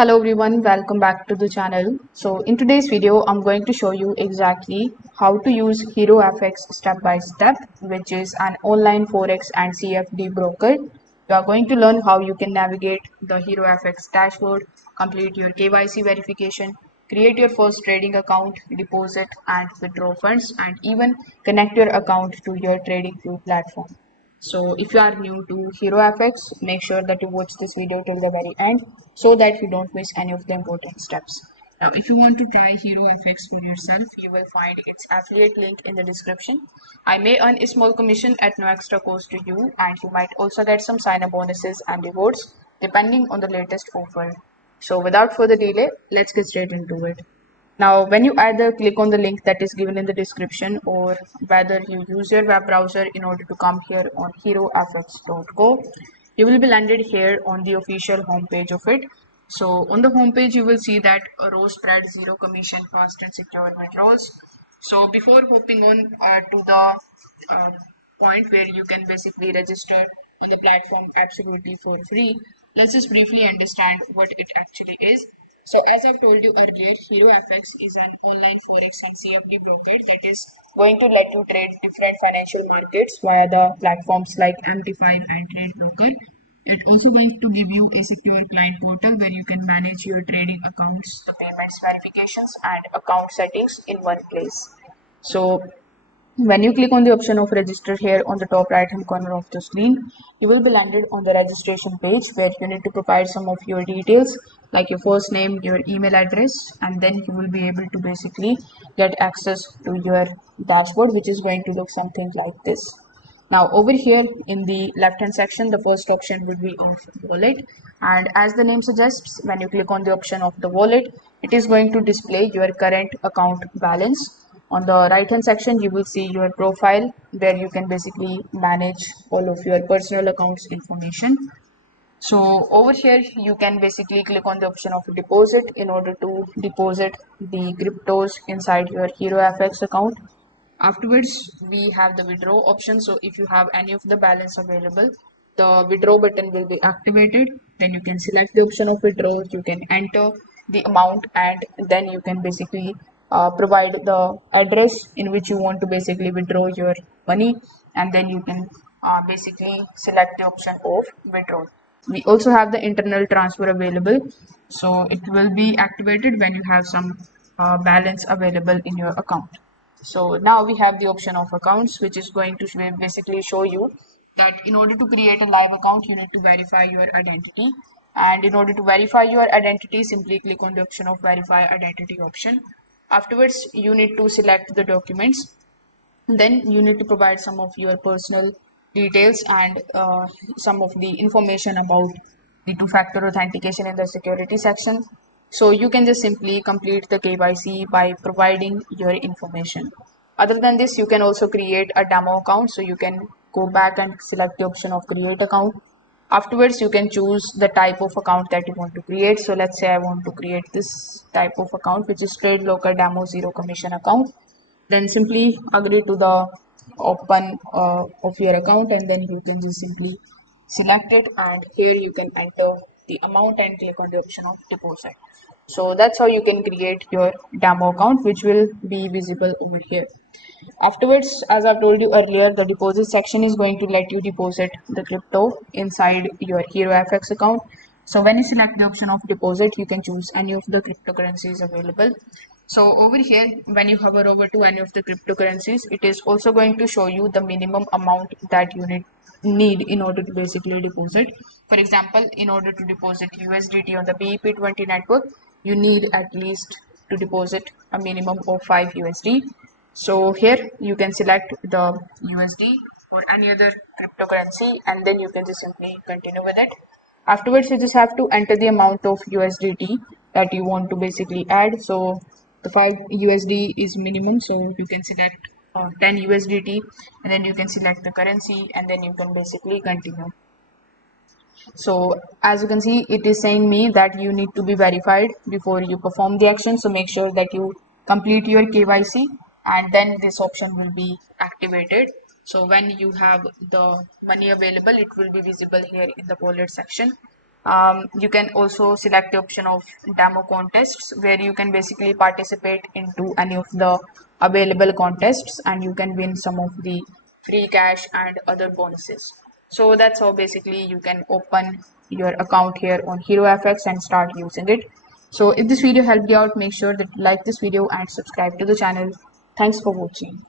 Hello everyone, welcome back to the channel. So in today's video, I'm going to show you exactly how to use HeroFX step by step, which is an online Forex and CFD broker. You are going to learn how you can navigate the HeroFX dashboard, complete your KYC verification, create your first trading account, deposit and withdraw funds, and even connect your account to your TradingView platform. So if you are new to HeroFX, make sure that you watch this video till the very end so that you don't miss any of the important steps. Now, if you want to try HeroFX for yourself, you will find its affiliate link in the description. I may earn a small commission at no extra cost to you, and you might also get some sign-up bonuses and rewards depending on the latest offer. So without further delay, let's get straight into it. Now, when you either click on the link that is given in the description or whether you use your web browser in order to come here on herofx.co, you will be landed here on the official homepage of it. So on the homepage, you will see that a row spread, zero commission, fast and secure withdrawals. So before hopping on to the uh, point where you can basically register on the platform absolutely for free, let's just briefly understand what it actually is. So as I've told you earlier, HeroFX is an online Forex and CFD broker that is going to let you trade different financial markets via the platforms like MT5 and Trade Broker. It's also going to give you a secure client portal where you can manage your trading accounts, the payments verifications and account settings in one place. So when you click on the option of register here on the top right hand corner of the screen, you will be landed on the registration page where you need to provide some of your details like your first name, your email address, and then you will be able to basically get access to your dashboard, which is going to look something like this. Now over here in the left hand section, the first option would be of wallet, and as the name suggests, when you click on the option of the wallet, it is going to display your current account balance. On the right hand section, you will see your profile where you can basically manage all of your personal accounts information. So over here, you can basically click on the option of deposit in order to deposit the cryptos inside your HeroFX account. Afterwards, we have the withdraw option. So if you have any of the balance available, the withdraw button will be activated. Then you can select the option of withdraw. You can enter the amount and then you can basically provide the address in which you want to basically withdraw your money, and then you can basically select the option of withdraw. We also have the internal transfer available, so it will be activated when you have some balance available in your account. So now we have the option of accounts, which is going to basically show you that in order to create a live account, you need to verify your identity. And in order to verify your identity, simply click on the option of verify identity option. Afterwards, you need to select the documents. Then you need to provide some of your personal details and some of the information about the two-factor authentication in the security section. So you can just simply complete the KYC by providing your information. Other than this, you can also create a demo account. So you can go back and select the option of create account. Afterwards, you can choose the type of account that you want to create. So let's say I want to create this type of account, which is trade local demo zero commission account. Then simply agree to the open of your account, and then you can just simply select it, and here you can enter the amount and click on the option of deposit. So that's how you can create your demo account, which will be visible over here. Afterwards, as I've told you earlier, the deposit section is going to let you deposit the crypto inside your HeroFX account. So when you select the option of deposit, you can choose any of the cryptocurrencies available. So over here, when you hover over to any of the cryptocurrencies, it is also going to show you the minimum amount that you need in order to basically deposit. For example, in order to deposit USDT on the BEP20 network, you need at least to deposit a minimum of 5 USD. So here you can select the USD or any other cryptocurrency, and then you can just simply continue with it. Afterwards, you just have to enter the amount of USDT that you want to basically add. So the 5 USD is minimum, so you can select 10 USDT, and then you can select the currency, and then you can basically continue. So as you can see, it is saying me that you need to be verified before you perform the action. So make sure that you complete your KYC, and then this option will be activated. So when you have the money available, it will be visible here in the wallet section. You can also select the option of demo contests, where you can basically participate into any of the available contests and you can win some of the free cash and other bonuses. So that's how basically you can open your account here on HeroFX and start using it. So if this video helped you out, make sure that you like this video and subscribe to the channel. Thanks for watching.